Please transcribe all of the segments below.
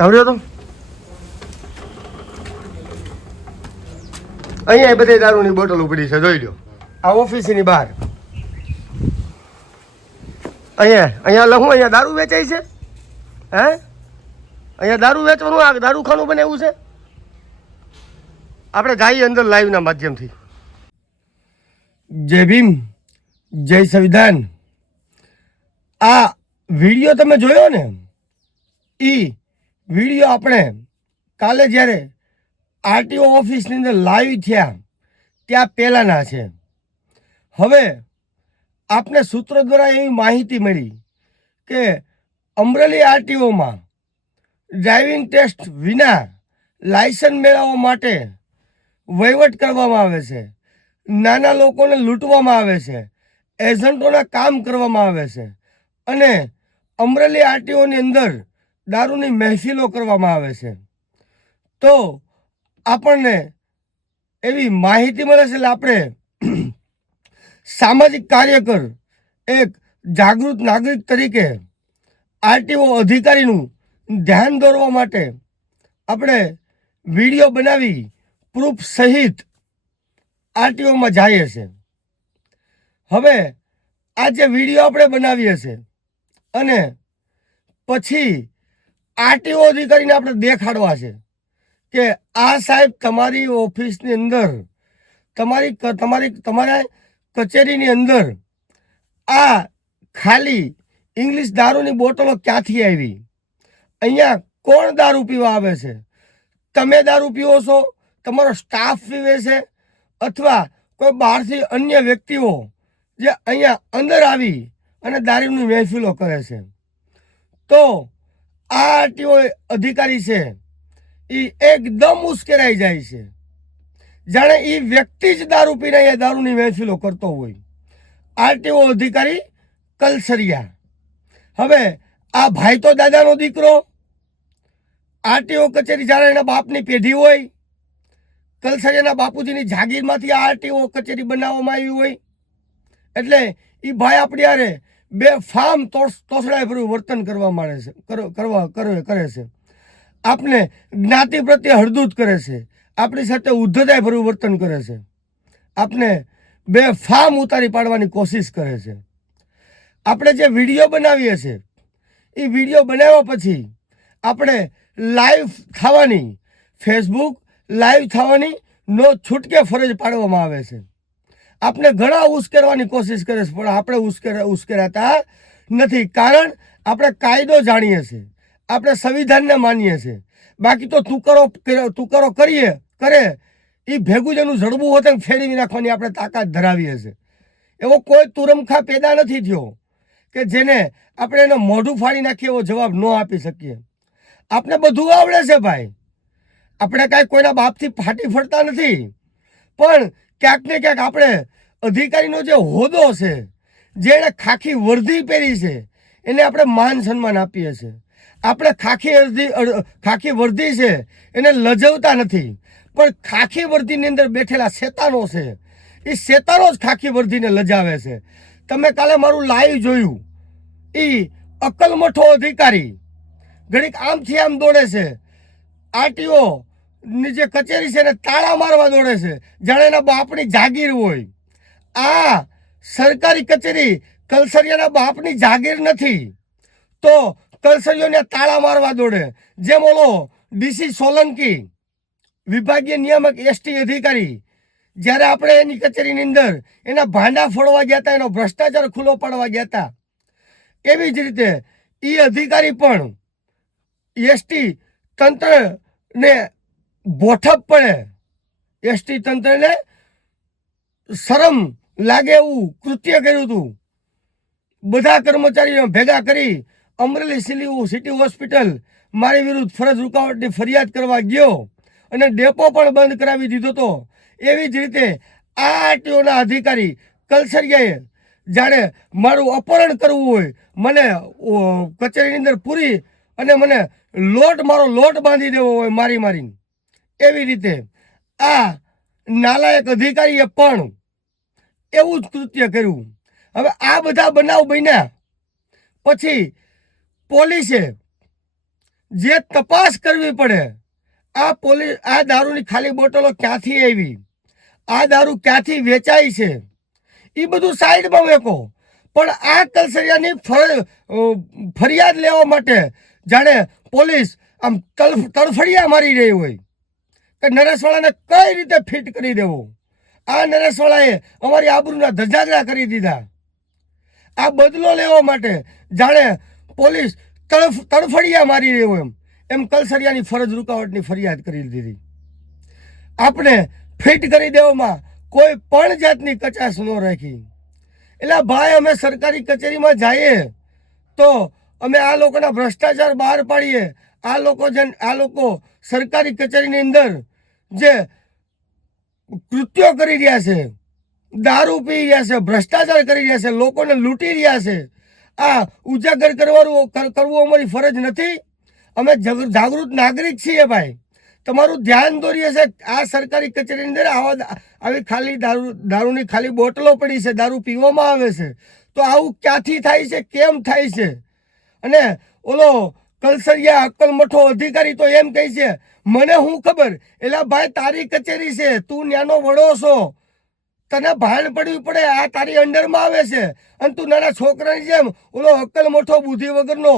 આવડ્યો તો અહીંયા બધે દારૂની બોટલ પડી છે, જોઈ લો. આ ઓફિસની બહાર અહીંયા લખું, અહીંયા દારૂ વેચાય છે. હે, અહીંયા દારૂ વેચવાનું, આ દારૂખાનું બને એવું છે. આપણે જઈએ અંદર લાઈવના માધ્યમથી. જય ભીમ, જય સંવિધાન. આ વિડીયો તમે જોયો ને, એ વિડીયો આપણે કાલે જ્યારે આરટીઓ ઓફિસની અંદર લાઈવ થયા ત્યાં પહેલાંના છે. હવે આપને સૂત્રો દ્વારા એવી માહિતી મળી કે અમરેલી આરટીઓમાં ડ્રાઇવિંગ ટેસ્ટ વિના લાયસન્સ મેળવવા માટે વહીવટ કરવામાં આવે છે, નાના લોકોને લૂંટવામાં આવે છે, એજન્ટોના કામ કરવામાં આવે છે અને અમરેલી આરટીઓની અંદર દારૂની મહેફિલો કરવામાં આવે છે. તો આપણને એવી માહિતી મળે છે એટલે આપણે સામાજિક કાર્યકર, એક જાગૃત નાગરિક તરીકે આરટીઓ અધિકારીનું ધ્યાન દોરવા માટે આપણે વિડીયો બનાવી પ્રૂફ સહિત આરટીઓમાં જઈએ છીએ. હવે આ જે વિડીયો આપણે બનાવીએ છીએ અને પછી આરટીઓ અધિકારીને આપણે દેખાડવા છે કે આ સાહેબ તમારી ઓફિસની અંદર, તમારા કચેરીની અંદર આ ખાલી ઇંગ્લિશ દારૂની બોટલો ક્યાંથી આવી? અહીંયા કોણ દારૂ પીવા આવે છે? તમે દારૂ પીવો છો, તમારો સ્ટાફ પીવે છે, અથવા કોઈ બહારથી અન્ય વ્યક્તિઓ જે અહીંયા અંદર આવી અને દારૂની મહેફિલો કરે છે? તો આ આરટીઓ અધિકારી છે એ એકદમ ઉશ્કેરાઈ જાય છે, જાણે એ વ્યક્તિ જ દારૂ પીને અહીંયા દારૂની મહેફિલો કરતો હોય. આરટીઓ અધિકારી કલસરિયા. હવે આ ભાઈ તો દાદાનો દીકરો, આરટીઓ કચેરી જાણે એના બાપની પેઢી હોય, કલસરિયાના બાપુજીની જાગીરમાંથી આ આરટીઓ કચેરી બનાવવામાં આવી હોય. એટલે એ ભાઈ આપણી હારે બે ફામ તોછડાય ભર્યું વર્તન કરવા માંડે છે, કરે છે. આપને જ્ઞાતિ પ્રત્યે હળદૂત કરે છે, આપણી સાથે ઉદ્ધતાય ભર્યું વર્તન કરે છે, આપને બે ફામ ઉતારી પાડવાની કોશિશ કરે છે. આપણે જે વિડીયો બનાવીએ છીએ એ વિડીયો બનાવ્યા પછી આપણે લાઈવ થવાની, ફેસબુક લાઈવ થવાની નો છૂટકે ફરજ પાડવામાં આવે છે. આપણે ઘણા ઉશ્કેરવાની કોશિશ કરે છે પણ આપણે ઉશ્કેરાતા નથી, કારણ આપણે કાયદો જાણીએ છીએ, આપણે સંવિધાનને માનીએ છીએ. બાકી તો તુકરો કરે એ ભેગું જેનું જડબું હોત ફેરવી નાખવાની આપણે તાકાત ધરાવીએ છીએ. એવો કોઈ તુરમખા પેદા નથી થયો કે જેને આપણે એનો મોઢું ફાડી નાખીએ એવો જવાબ ન આપી શકીએ. આપણે બધું આવડે છે ભાઈ, આપણે કાંઈ કોઈના બાપથી ફાટી ફરતા નથી, પણ ક્યાંક ને ક્યાંક આપણે અધિકારીનો જે હોદ્દો છે, જેણે ખાખી વર્દી પહેરી છે, એને આપણે માન સન્માન આપીએ છીએ. આપણે ખાખી વર્દી છે એને લજવતા નથી, પણ ખાખી વર્દીની અંદર બેઠેલા શેતાનો છે, એ શેતાનો જ ખાખી વર્દીને લજાવે છે. તમે કાલે મારું લાઈવ જોયું, એ અકલમઠો અધિકારી ઘડીક આમથી આમ દોડે છે, આરટીઓ ની જે કચેરી છે એને તાળા મારવા દોડે છે, જાણે એના બાપની જાગીર હોય. આ સરકારી કચેરી કલસરિયાના બાપની જાગીર નથી, તો કલસરીઓને તાળા મારવા દોડે. જેમ ઓલો ડીસી સોલંકી, વિભાગીય નિયામક એસટી અધિકારી, જ્યારે આપણે એની કચેરીની અંદર એના ભાંડા ફોડવા ગયા હતા, એનો ભ્રષ્ટાચાર ખુલ્લો પાડવા ગયા હતા, એવી જ રીતે એ અધિકારી પણ એસટી તંત્રને બોઠપ પડે, એસટી તંત્રને શરમ લાગે એવું કૃત્ય કર્યું હતું. બધા કર્મચારીઓ ભેગા કરી અમરેલી સિટી હોસ્પિટલ મારી વિરુદ્ધ ફરજ રૂકાવટની ફરિયાદ કરવા ગયો અને ડેપો પણ બંધ કરાવી દીધો હતો. એવી જ રીતે આ આરટીઓના અધિકારી કલસરિયાએ જાણે મારું અપહરણ કરવું હોય, મને કચેરીની અંદર પૂરી અને મને મારો લોટ બાંધી દેવો હોય મારીને, એવી રીતે આ નાલાયક અધિકારીએ પણ એવું જ કૃત્ય કર્યું. હવે આ બધા બનાવ બન્યા પછી પોલીસે જે તપાસ કરવી પડે આ દારૂની ખાલી બોટલો ક્યાંથી આવી, આ દારૂ ક્યાંથી વેચાય છે, એ બધું સાઈડમાં મેકો. પણ આ કલસરિયાની ફરિયાદ લેવા માટે જાણે પોલીસ આમ તડફડિયા મારી રહી હોય કે નરેશવાળાને કઈ રીતે ફિટ કરી દેવો. આ નરેશવાળાએ અમારી આબરૂના ધજાગરા કરી દીધા. આ બદલો લેવા માટે જાણે પોલીસ તડફડિયા મારી રહી હોય એમ કલસરિયાની ફરજ રૂકાવટની ફરિયાદ કરી દીધી. આપણે ફિટ કરી દેવામાં કોઈ પણ જાતની કચાશ ન રાખી. એટલે ભાઈ અમે સરકારી કચેરીમાં જઈએ તો અમે આ લોકોના ભ્રષ્ટાચાર બહાર પાડીએ. આ લોકો સરકારી કચેરીની અંદર જે કૃત્યો કરી રહ્યા છે, દારૂ પી રહ્યા છે, ભ્રષ્ટાચાર કરી રહ્યા છે, લોકોને લૂંટી રહ્યા છે, આ ઉજાગર કરવું અમારી ફરજ નથી. અમે જાગૃત નાગરિક છીએ ભાઈ. તમારું ધ્યાન દોરીએ છે આ સરકારી કચેરીની અંદર આવી ખાલી દારૂની ખાલી બોટલો પડી છે, દારૂ પીવામાં આવે છે. તો આવું ક્યાંથી થાય છે, કેમ થાય છે? અને ઓલો કલસરિયા અક્કલમઠો અધિકારી તો એમ કહે છે મને શું ખબર. એલા ભાઈ તારી કચેરી છે, તું ન્યાનો વડો છો, તને ભાન પડવી પડે. આ તારી અંડરમાં આવે છે અને તું નાના છોકરાની જેમ ઓલો અક્કલમઠો બુદ્ધિ વગરનો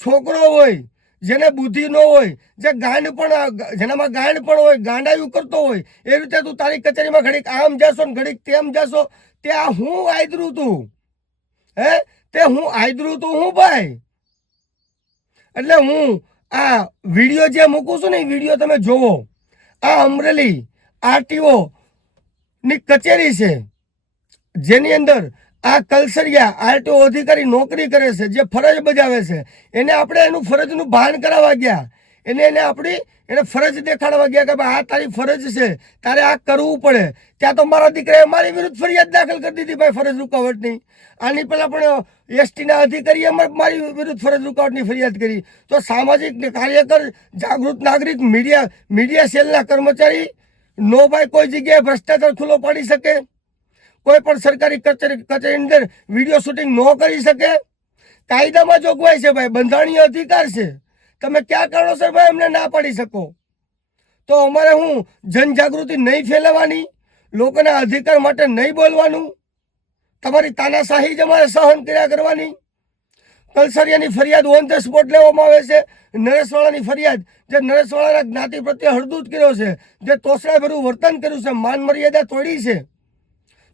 છોકરો હોય, જેને બુદ્ધિ ન હોય, જેનામાં ગાંડ પણ હોય, ગાંડાયું કરતો હોય, એ રીતે તું તારી કચેરીમાં ઘડીક આમ જાશો ને ઘડીક તેમ જાશો. ત્યાં હું આદરું તું હું ભાઈ. એટલે હું આ વિડીયો જે મૂકું છું ને એ વિડીયો તમે જોવો. આ અમરેલી આરટીઓ ની કચેરી છે જેની અંદર આ કલસરિયા આરટીઓ અધિકારી નોકરી કરે છે, જે ફરજ બજાવે છે. એને આપણે એનું ફરજનું ભાન કરાવવા ગયા, એને ફરજ દેખાડવા ગયા કે ભાઈ આ તારી ફરજ છે, તારે આ કરવું પડે. ત્યાં તો મારા દીકરાએ મારી વિરુદ્ધ ફરિયાદ દાખલ કરી દીધી ભાઈ ફરજ રૂકાવટની. આની પહેલા પણ એસટીના અધિકારીએ મારી વિરુદ્ધ ફરજ રૂકાવટની ફરિયાદ કરી. તો સામાજિક કાર્યકર, જાગૃત નાગરિક, મીડિયા સેલના કર્મચારી નો ભાઈ કોઈ જગ્યાએ ભ્રષ્ટાચાર ખુલ્લો પાડી શકે, કોઈ પણ સરકારી કચેરીની અંદર વિડીયો શૂટિંગ ન કરી શકે. કાયદામાં જોગવાઈ છે ભાઈ, બંધારણીય અધિકાર છે. તમે ક્યાં કારણોસર ભાઈ અમને ના પાડી શકો? તો અમારે હું જનજાગૃતિ નહીં ફેલાવવાની, લોકોના અધિકાર માટે નહીં બોલવાનું, તમારી તાનાશાહી જ અમારે સહન કર્યા કરવાની. કલસરિયાની ફરિયાદ ઓન ધ સ્પોટ લેવામાં આવે છે. નરેશવાળાની ફરિયાદ, જે નરેશવાળાના જ્ઞાતિ પ્રત્યે હળદૂત કર્યો છે, જે તોછડાભર્યું વર્તન કર્યું છે, માન મર્યાદા તોડી છે,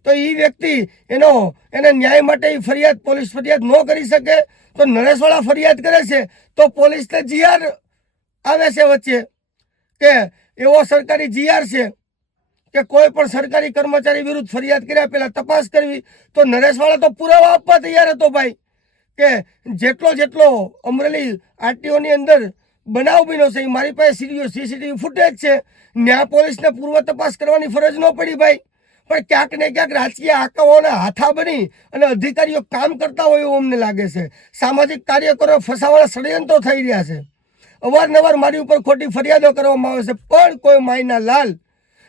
તો એ વ્યક્તિ એને ન્યાય માટે ફરિયાદ, પોલીસ ફરિયાદ ન કરી શકે. તો નરેશવાળા ફરિયાદ કરે છે તો પોલીસને જીઆર આવે છે વચ્ચે કે એવો સરકારી જીઆર છે કે કોઈ પણ સરકારી કર્મચારી વિરુદ્ધ ફરિયાદ કર્યા પહેલા તપાસ કરવી. તો નરેશવાળા તો પુરાવા આપવા તૈયાર હતો ભાઈ કે જેટલો અમરેલી આરટીઓની અંદર બનાવ બન્યો છે એ મારી પાસે સીસીટીવી ફૂટેજ છે. ન્યાય પોલીસને પૂર્વ તપાસ કરવાની ફરજ ન પડી ભાઈ. પણ ક્યાંક ને ક્યાંક રાજકીય આકાઓના હાથા બની અને અધિકારીઓ કામ કરતા હોય એવું અમને લાગે છે. સામાજિક કાર્યકરો ફસાવાના ષડયંત્રો થઈ રહ્યા છે. અવારનવાર મારી ઉપર ખોટી ફરિયાદો કરવામાં આવે છે, પણ કોઈ માયના લાલ,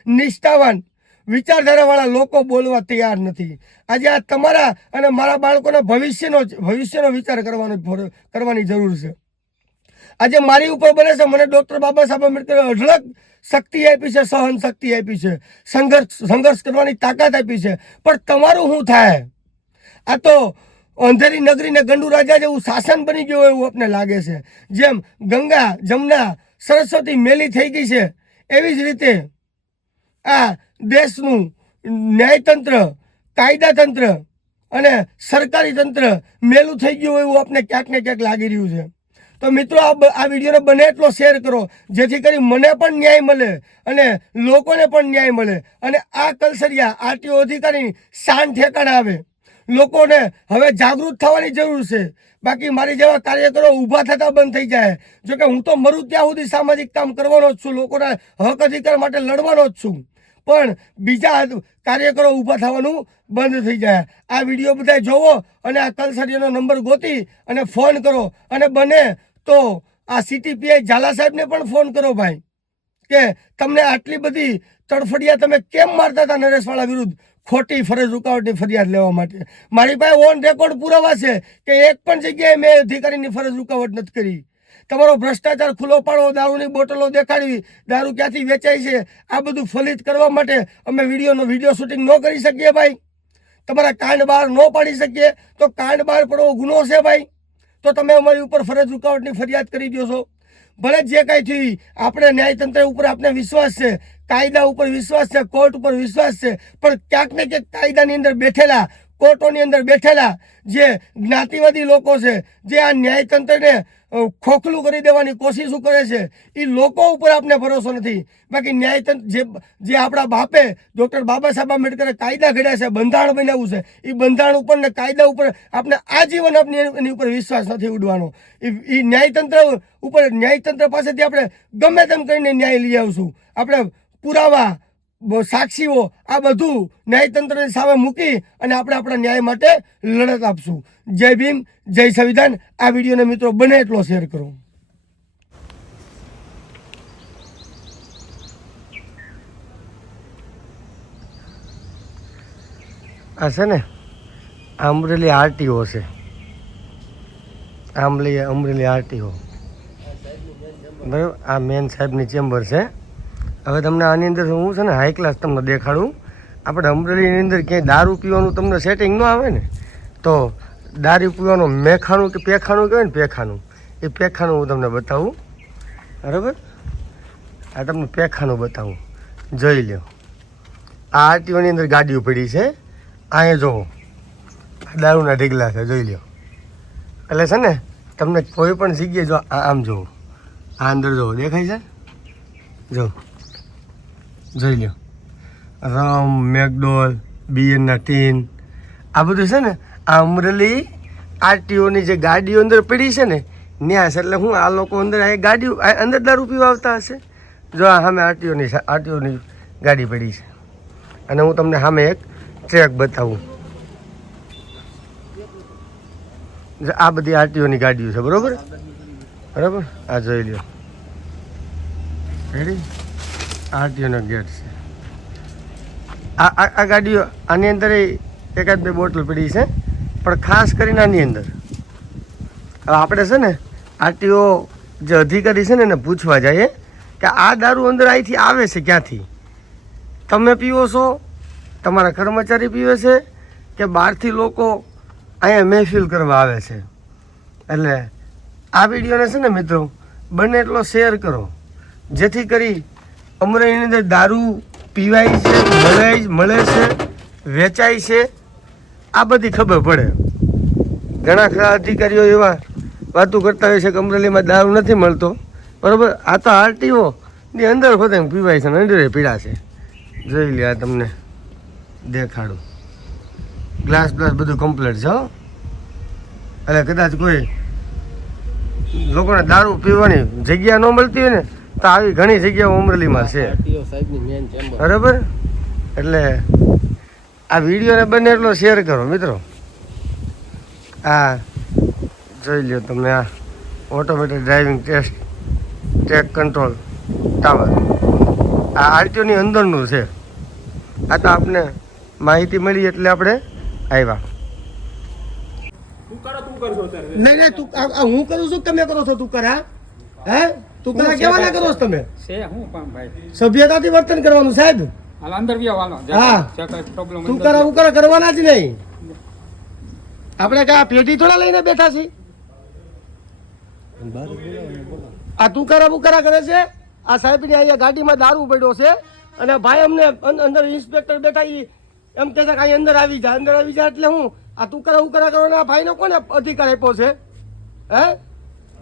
નિષ્ઠાવાન, વિચારધારાવાળા લોકો બોલવા તૈયાર નથી. આજે આ તમારા અને મારા બાળકોના ભવિષ્યનો વિચાર કરવાની જરૂર છે. આજે મારી ઉપર બને છે, મને ડૉક્ટર બાબા સાહેબ આંબેડકરે અઢળક શક્તિ આપી છે, સહન શક્તિ આપી છે, સંઘર્ષ કરવાની તાકાત આપી છે. પણ તમારું શું થાય? આ તો અંધેરી નગરીને ગંડુ રાજા જેવું શાસન બની ગયું એવું આપને લાગે છે. જેમ ગંગા, જમના, સરસ્વતી મેલી થઈ ગઈ છે, એવી જ રીતે આ દેશનું ન્યાયતંત્ર, કાયદાતંત્ર અને સરકારી તંત્ર મેલું થઈ ગયું એવું આપને ક્યાંક ને ક્યાંક લાગી રહ્યું છે. તો મિત્રો આ વિડીયોને બને એટલો શેર કરો, જેથી કરી મને પણ ન્યાય મળે અને લોકોને પણ ન્યાય મળે અને આ કલસરિયા આરટીઓ અધિકારીની શાન ઠેકાણે આવે. લોકોને હવે જાગૃત થવાની જરૂર છે. બાકી મારી જેવા કાર્યકરો ઊભા થતા બંધ થઈ જાય. જોકે હું તો મરું ત્યાં સુધી સામાજિક કામ કરવાનો જ છું, લોકોના હક અધિકાર માટે લડવાનો જ છું. પણ બીજા કાર્યકરો ઊભા થવાનું બંધ થઈ જાય. આ વિડીયો બધા જોવો અને આ કલસરિયાનો નંબર ગોતી અને ફોન કરો. અને બને તો આ સીટીપીઆઈ ઝાલા સાહેબને પણ ફોન કરો ભાઈ, કે તમને આટલી બધી તડફડિયા તમે કેમ મારતા હતા નરેશવાળા વિરુદ્ધ ખોટી ફરજ રૂકાવટની ફરિયાદ લેવા માટે. મારી પાસે ઓન રેકોર્ડ પુરાવા છે કે એક પણ જગ્યાએ મેં અધિકારીની ફરજ રૂકાવટ નથી કરી. તમારો ભ્રષ્ટાચાર ખુલ્લો પાડવો, દારૂની બોટલો દેખાડવી, દારૂ ક્યાંથી વેચાય છે, આ બધું ફલિત કરવા માટે અમે વિડીયો શૂટિંગ ન કરી શકીએ ભાઈ? તમારા કાંડ બહાર ન પાડી શકીએ તો કાંડ બહાર પડવો ગુનો છે ભાઈ? તો તમે અમારી ઉપર ફરજ રૂકાવટની ફરિયાદ કરી દો છો. ભલે જે કાંઈ થયું, આપણે ન્યાયતંત્ર ઉપર આપણે વિશ્વાસ છે, કાયદા ઉપર વિશ્વાસ છે, કોર્ટ ઉપર વિશ્વાસ છે, પણ ક્યાંક ને ક્યાંક કાયદાની અંદર બેઠેલા, કોર્ટોની અંદર બેઠેલા જે જ્ઞાતિવાદી લોકો છે, જે આ ન્યાયતંત્રને ખોખલું કરી દેવાની કોશિશો કરે છે, એ લોકો ઉપર આપણે ભરોસો નથી. બાકી ન્યાયતંત્ર જે આપણા બાપે ડૉક્ટર બાબા સાહેબ આંબેડકરે કાયદા ઘડ્યા છે, બંધારણ બનાવ્યું છે, એ બંધારણ ઉપર ને કાયદા ઉપર આપણે આજીવન એની ઉપર વિશ્વાસ નથી ઉડવાનો. એ ન્યાયતંત્ર ઉપર, ન્યાયતંત્ર પાસેથી આપણે ગમે તેમ કરીને ન્યાય લઈ આવશું. આપણે પુરાવા, સાક્ષીઓ, આ બધું ન્યાયતંત્રની સામે મૂકી અને આપણે આપણા ન્યાય માટે લડત આપશું. જય ભીમ, જય સંવિધાન. આ વિડીયોને મિત્રો બને એટલો શેર કરો. આ છે ને અમરેલી આરટીઓ છે, અમરેલી આરટીઓ બરાબર. આ મેન સાહેબની ચેમ્બર છે. હવે તમને આની અંદર હું છે ને હાઈ ક્લાસ તમને દેખાડું. આપણે અમરેલીની અંદર ક્યાંય દારૂ પીવાનું તમને સેટિંગ ન આવે ને, તો દારૂ પીવાનું મેખાનું કે પેખાનું કહેવાય ને, પેખાનું, એ પેખાનું હું તમને બતાવું. બરાબર, આ તમને પેખાનું બતાવું. જોઈ લો, આ આરટીઓની અંદર ગાડીઓ પડી છે. અહીંયા જુઓ, દારૂના ઢીગલા છે, જોઈ લો. એટલે છે ને તમને કોઈ પણ જગ્યાએ જો આમ જુઓ, આ અંદર જુઓ, દેખાય છે? જો જોઈ લો, રમ, મેકડોલ, બિયરના ટીન, આ બધું છે ને આ અમરેલી આરટીઓની જે ગાડીઓ અંદર પડી છે ને ન્યાસ. એટલે હું આ લોકો અંદર આ ગાડીઓ અંદર દારૂ પીવા આવતા હશે. જો આ સામે આરટીઓની ગાડી પડી છે, અને હું તમને સામે એક ટ્રેક બતાવું. આ બધી આરટીઓની ગાડીઓ છે, બરાબર બરાબર. આ જોઈ લો, રેડી, આરટીઓનો ગેટ છે. આ ગાડીઓ, આની અંદર એકાદ બે બોટલ પડી છે, પણ ખાસ કરીને આની અંદર હવે આપણે છે ને આરટીઓ જે અધિકારી છે ને એને પૂછવા જઈએ કે આ દારૂ અંદર અહીંથી આવે છે ક્યાંથી? તમે પીવો છો, તમારા કર્મચારી પીવે છે, કે બહારથી લોકો અહીંયા મહેફિલ કરવા આવે છે? એટલે આ વિડીયોને છે ને મિત્રો બને એટલો શેર કરો, જેથી કરી અમરેલીની અંદર દારૂ પીવાય છે, મળે છે, વેચાય છે, આ બધી ખબર પડે. ઘણા ખરા અધિકારીઓ એવા વાતો કરતા હોય છે કે અમરેલીમાં દારૂ નથી મળતો, બરાબર. આ તો આરટીઓની અંદર ખોતે પીવાય છે, અંદરે પીડા છે. જોઈ લે, આ તમને દેખાડું. ગ્લાસ બધું કમ્પ્લીટ છે. એટલે કદાચ કોઈ લોકોને દારૂ પીવાની જગ્યા ન મળતી હોય ને, તો આવી ઘણી જગ્યાઓ અમરેલીમાં છે, બરાબર. એટલે આ વિડીયોને બને એટલો શેર કરો મિત્રો. આ જોઈ લો તમે, આ automatic driving track control tower આ આરટીઓની અંદરનું છે. આ તો આપને માહિતી મળી એટલે આપણે આવ્યા. નહીં, તું હું કરું છું, તમે કરો છો? તું કરા, હે? તું કરા કેવાના કરો છો તમે? સભ્યતાથી વર્તન કરવાનું સાહેબ. હા, તું કરા હું કરા કરવાના જ નહીં. આપણે કઈ પેઢી થોડા લઈને બેઠા છીએ? આ તું કરા હું કરા કરે છે. આ સાહેબ ની અહીંયા ગાડીમાં દારૂ પડ્યો છે, અને ભાઈ અમને અંદર ઇન્સ્પેક્ટર બેઠા એમ કહેતા કે અંદર આવી જાય. એટલે હું આ તું કરા હું કરા કરવાના ભાઈને કોને અધિકાર આપ્યો છે? હે,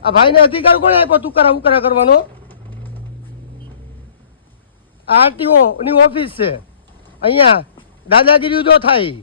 આ ભાઈને અધિકાર કોને આપ્યો તું કરા હું કરા કરવાનો? આરટીઓ ની ઓફિસ છે અહીંયા, દાદાગીરી જો થાય